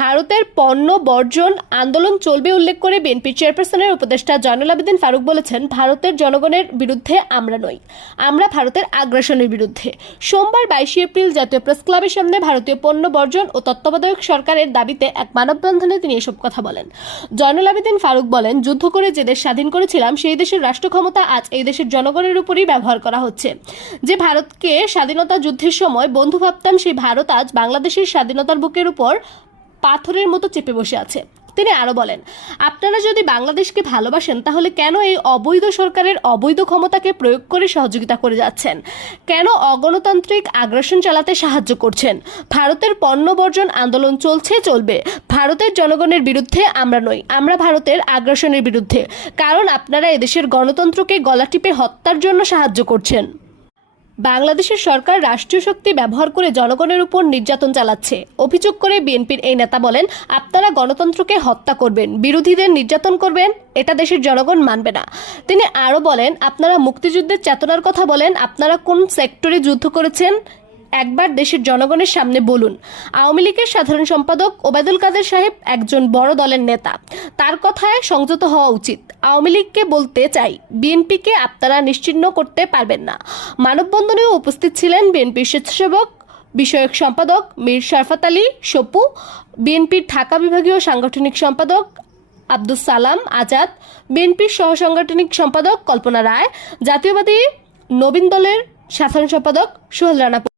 ভারতের পণ্য বর্জন আন্দোলন চলবে উল্লেখ করে বিএনপি চেয়ারপারসনের উপদেষ্টা জয়নুল আবেদিন ফারুক বলেছেন, ভারতের জনগণের বিরুদ্ধে আমরা নই, আমরা ভারতের আগ্রাসনের বিরুদ্ধে। সোমবার বাইশে এপ্রিল জাতীয় প্রেস ক্লাবের সামনে ভারতীয় পণ্য বর্জন ও তত্ত্বাবধায়ক সরকারের দাবিতে এক মানববন্ধনে তিনি এসব কথা বলেন। জয়নুল আবেদিন ফারুক বলেন, যুদ্ধ করে যে দেশ স্বাধীন করেছিলাম, সেই দেশের রাষ্ট্র ক্ষমতা আজ এই দেশের জনগণের উপরই ব্যবহার করা হচ্ছে। যে ভারতকে স্বাধীনতা যুদ্ধের সময় বন্ধু ভাবতাম, সেই ভারত আজ বাংলাদেশের স্বাধীনতার বুকের উপর পাথরের মতো চেপে বসে আছে। তিনি আরও বলেন, আপনারা যদি বাংলাদেশকে ভালোবাসেন, তাহলে কেন এই অবৈধ সরকারের অবৈধ ক্ষমতাকে প্রয়োগ করে সহযোগিতা করে যাচ্ছেন? কেন অগণতান্ত্রিক আগ্রাসন চালাতে সাহায্য করছেন? ভারতের পণ্য বর্জন আন্দোলন চলছে, চলবে। ভারতের জনগণের বিরুদ্ধে আমরা নই, আমরা ভারতের আগ্রাসনের বিরুদ্ধে। কারণ আপনারা এদেশের গণতন্ত্রকে গলা টিপে হত্যার জন্য সাহায্য করছেন। বাংলাদেশের সরকার রাষ্ট্রীয় শক্তি ব্যবহার করে জনগণের উপর নির্যাতন চালাচ্ছে। অভিযোগ করে বিএনপির এই নেতা বলেন, আপনারা গণতন্ত্রকে হত্যা করবেন, বিরোধীদের নির্যাতন করবেন, এটা দেশের জনগণ মানবে না। তিনি আরও বলেন, আপনারা মুক্তিযুদ্ধের চেতনার কথা বলেন, আপনারা কোন সেক্টরে যুদ্ধ করেছেন একবার দেশের জনগণের সামনে বলুন। আওয়ামী লীগের সাধারণ সম্পাদক ওবায়দুল কাদের সাহেব একজন বড় দলের নেতা। তার কথায় সংযত হওয়া উচিত। আওয়ামী লীগকে বলতে চাই, বিএনপিকে আপনারা নিশ্চিহ্ন করতে পারবেন না। মানববন্ধনেও উপস্থিত ছিলেন বিএনপির স্বেচ্ছাসেবক, বিষয়ক সম্পাদক মীর শরফাত আলী, সপু, বিএনপির ঢাকা বিভাগীয় সাংগঠনিক সম্পাদক আব্দুল সালাম আজাদ, বিএনপির সহ সাংগঠনিক সম্পাদক কল্পনা রায়, জাতীয়বাদী নবীন দলের সাধারণ সম্পাদক সোহেল রানা